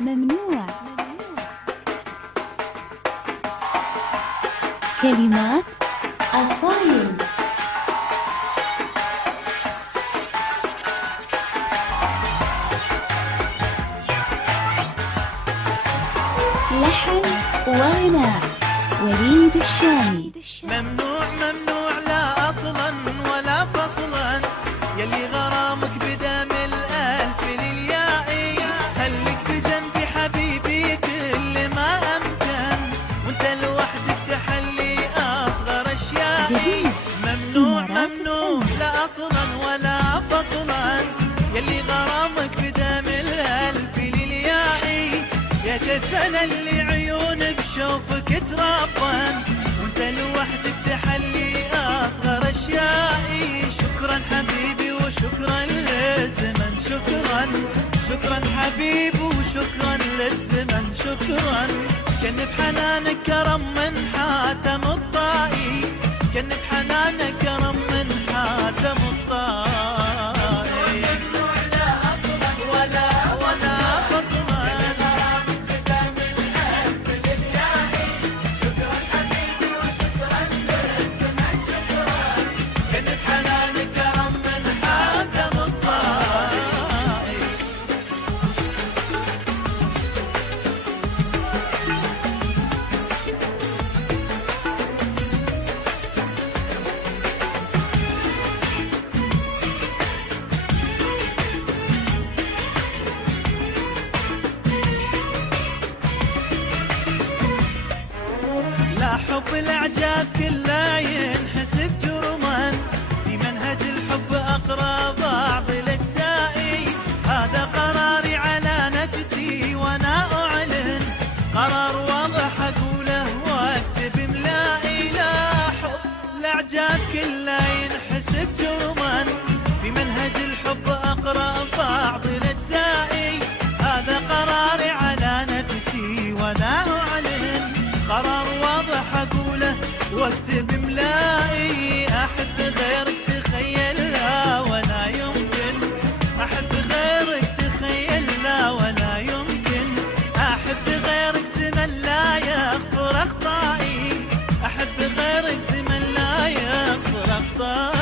ممنوع. كلمات أصايل. لحن وغناء وليد الشامي. ممنوع ممنوع لا أصلا ولا فصلا، يلي غرامك بدا من الألف لليائي. خليك بجنبي حبيبي كل ما أمكن، وانت لوحدك تحلي أصغر أشيائي. ممنوع ممنوع لا أصلا ولا فصلا، يلي غرامك بدا من الألف لليائي. يا جثنا اللي عيونك شوفك تربن، وانت لوحدك تحلي اصغر اشيائي. شكرا حبيبي وشكرا للزمن، شكرا شكرا حبيبي وشكرا للزمن، شكرا. كن بحنانك كرم من حاتم الطائي، كن بحنانك كرم من حاتم الطائي. حب الإعجاب كله ينحسب جرما، في منهج الحب أقرب بعض الأجزائي. هذا قراري على نفسي وأنا أعلن، قرار واضح أقوله وأكتب إملائي. لا حب الإعجاب كله ينحسب جرما، في منهج الحب أقرب بعض الأجزائي. هذا قراري على نفسي وأنا أعلن، قرار واضح أقوله واكتب إملائي. أحب غيرك تخيل لا ولا يمكن، أحب غيرك تخيل لا ولا يمكن. أحب غيرك زمن لا يغفر أخطائي، أحب غيرك زمن لا يغفر أخطائي.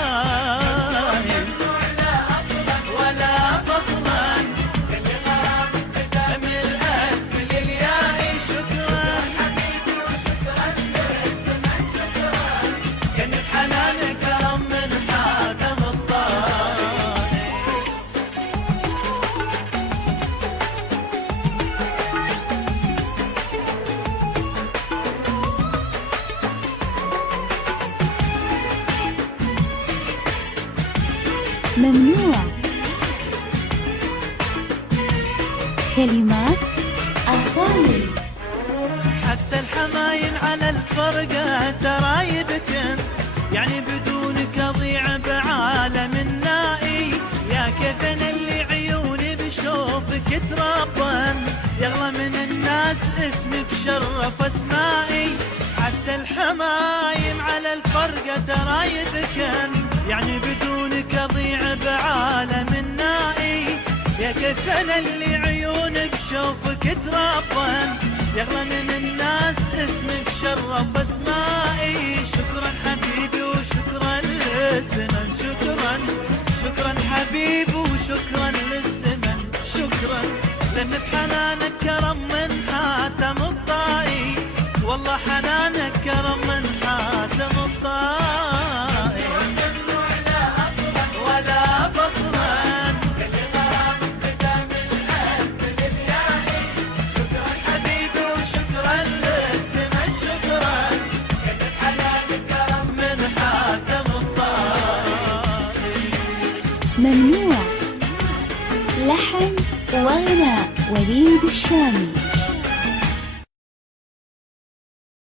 ممنوع. كلمات أصايل. حتى الحمايم على الفرقة ترى يبكن، يعني بدونك أضيع بعالم النائي. يا كيفن اللي عيوني بشوفك تربن، يغلى من الناس اسمك شرف أسمائي. حتى الحمايم على الفرقة ترى يبكن، يعني بدونك أضيع بعالم النائي. يا كيفن اللي عيونك شوفك تربن، يغلى من الناس اسمك شرف أسمائي. شكرا حبيبي وشكرا للزمن، شكرا شكرا حبيبي وشكرا للزمن، شكرا. لأن بحنانك كرم من حاتم الطائي، والله حنانك كرم من حاتم الطائي. ممنوع لا أصلا ولا فصلا، اللي غرامك بدا من الألف لليائي. شكرا حبيبي وشكرا للزمن، شكرا. كن بحنانك كرم من حاتم الطائي. ممنوع. لحن وغناء وليد الشامي.